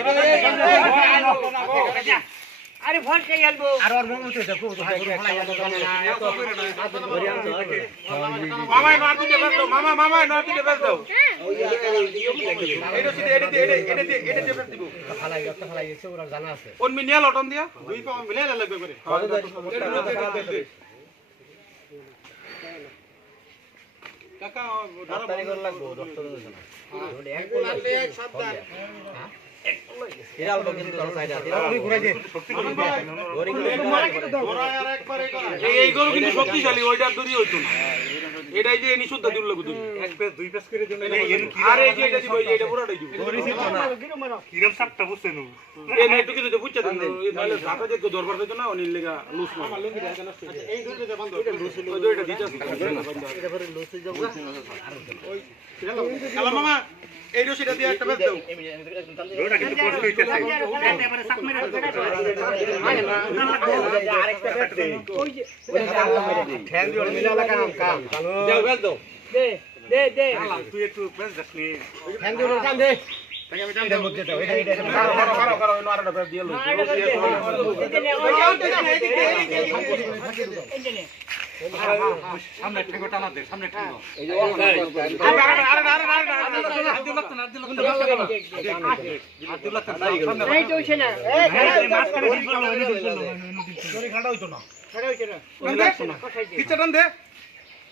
সামনে, সামনে, সামনে, মাথা। আরে, ওর। ফল দিতে দাও মামা দিতে দাও। এটা সিধে এটা দিয়ে এটা দিয়ে এটা দিয়ে বেশ দিব। কোন মিনিয়া লটন দিয়া। দুই পাও মিলে লাগবে করে। কাকা ধরা এই এই গরু কিন্তু শক্তিশালী ওইটার দড়ি হইতো না। এটাই যে এনি শুদ্ধ দিল লাগু এক পেজ দুই পেজ করে দেন আর এই যে এটা দিব এই যে এটা পুরোটাই দিব কিরম সাপটা বুঝছে নু এই না একটু কিছু বুঝতে দেন এই তাহলে ঢাকা যে ধরবার দিত না অনিল লেগা লুজ মার এই দড়িটা বন্ধ ওই দড়িটা দিতে হ্যালো মামা এই রশিটা দিয়ে একটা বেশ দাও ওটা কিন্তু কষ্ট হইতেছে যাও বেশ দাও দে দে দে একটু বেশ দিয়ে লই সামনে ঠেঙ্গো টানা দে সামনে ঠেঙ্গো না কিচ্ছা টান দে টান দে টান দে দে হ্যাঁ দে বিকল ওই দড়ি সিরিয়াল না হ্যাঁ কবিরা কাম ধর বসে ভাই ধরো এই এনে ধরে এনে ধরো আমি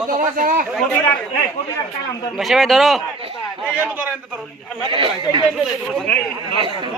শাহি এই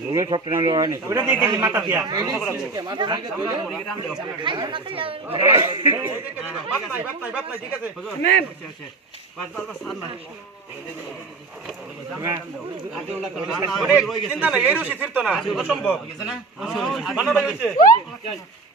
দড়ি সিদ্ধ না সিদ্ধ না ধরো না ঠ্যাং দিছো সিদ্ধ না সিদ্ধ না ঠ্যাং ধরো একটু কই দেবো নাই দাঁড় মার অনেক আড়ু মার আড়ু দিছি আড়ু দিছি কাটা হইছে ওটা দিয়ে দিলি মাথা দিয়া। বাত নাই বাত নাই বাত নাই ঠিক আছে অনেক চিন্তা নাই এই রুচি ফিরতো না। অসম্ভব। বানাটা হয়েছে নেই না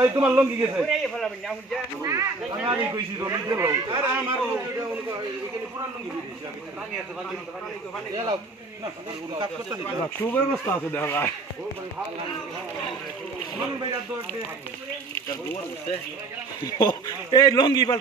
এই তোমার লঙ্গি গেছে। আমি কইছি তো আর আমার পুরান লঙ্গি দিয়েছি সুব্যবস্থা আছে দেখা এই লঙ্গি পাল্টা